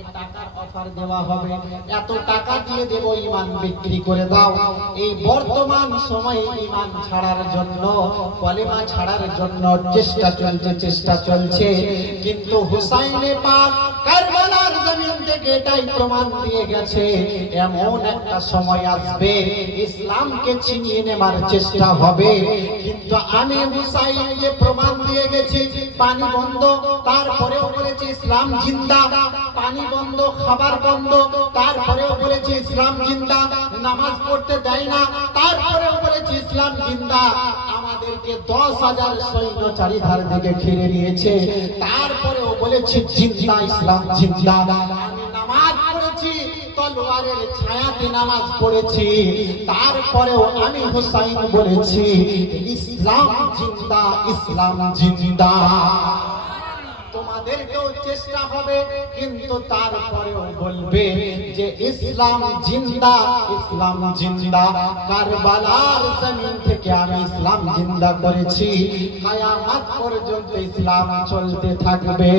তাকে টাকার অফার দেওয়া হবে, এত টাকা দিয়ে দেব, ঈমান বিক্রি করে দাও। এই বর্তমান সময়ে ঈমান ছাড়ার জন্য, কলেমা ছাড়ার জন্য চেষ্টা চলছে। কিন্তু হুসাইনে পাক কারবালার জমিন থেকে এটাই প্রমাণ দিয়ে গেছে, এমন একটা সময় আসবে ইসলামকে ছিনিয়ে নেবার চেষ্টা হবে। কিন্তু আমি হুসাইন যে প্রমাণ দিয়ে গেছি, পানি বন্ধ, তারপরেও বলেছি ইসলাম জিন্দা। পানি বন্ধ, খাবার বন্ধ, তারপরেও বলেছি ইসলাম জিন্দা। নামাজ পড়তে দেয় না, তারপরেও বলেছি ইসলাম জিন্দা। আমাদেরকে 10,000 সৈন্য চারিধার দিকে ঘিরে নিয়েছে, তারপরেও বলেছি জিন্দা, ইসলাম জিন্দা। আমি নামাজ পড়েছি, তলোয়ারের ছায়াতে নামাজ পড়েছি, তারপরেও আমি হুসাইন বলেছি ইসলাম জিন্দা, ইসলাম জিন্দা। তোমাদেরকেও চেষ্টা হবে, কিন্তু তারপরেও বলবে যে ইসলাম জিন্দা, ইসলাম জিন্দা। কারবালার জমিন থেকে আমি ইসলাম জিন্দা করেছি, কিয়ামত পর্যন্ত ইসলাম চলতে থাকবে।